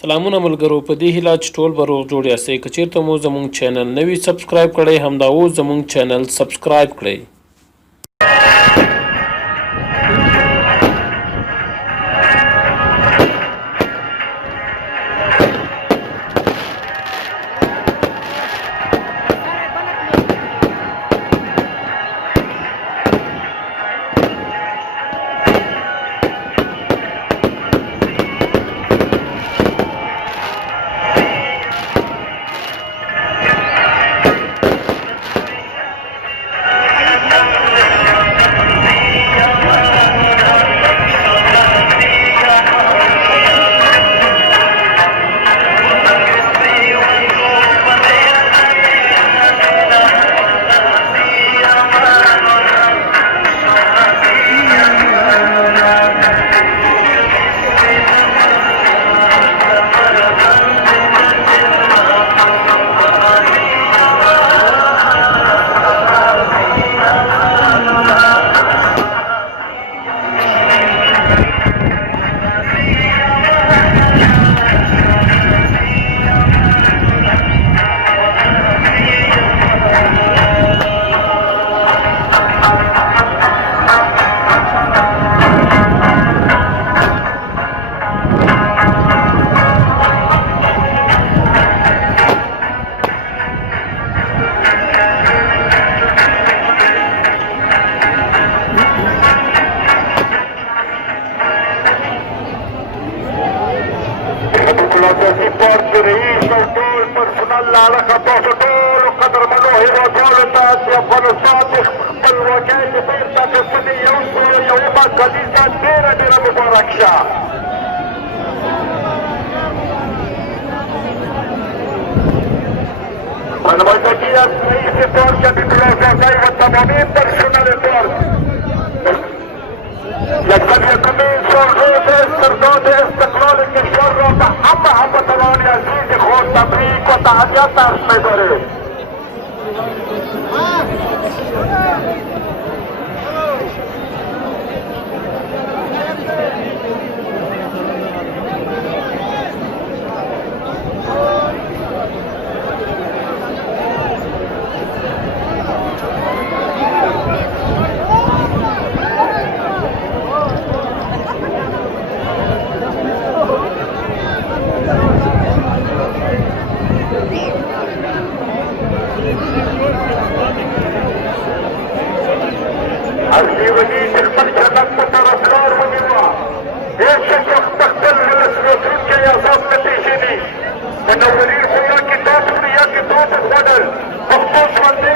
سلامونه ملګرو، په دې هیله چې ټول به روغ جوړ یاستئ. که چېرته مو زموږ چینل نه وي سبسکرایب کړی، همدا اوس زموږ چینل سبسکرایب کړئ. پارک رئیس او ټول پرسنل علاقه تاسو ټولو قدرمنو هېوادوالو ته د افغانستان د خپلواکۍ د بېرته اخیستنې 101 کلیزه ډېره ډېره مبارک شه. نمایندگی از رئیس پارک حبیب و تمامی پرسنل پارک یکمین سالروز استرداد استقلال کشور را به همه هموطنان عزیز خود تبریک و تهنیت عرض می‌داریم. اصلي وزیر د خپل جنت په طرفدار ونیوه. هېڅ شخص په خپل ولس راتلونکی عذاب نه پېژني. د نورین خو یا کتاب خوري یا کتاب خوړل. پښتو ژوندی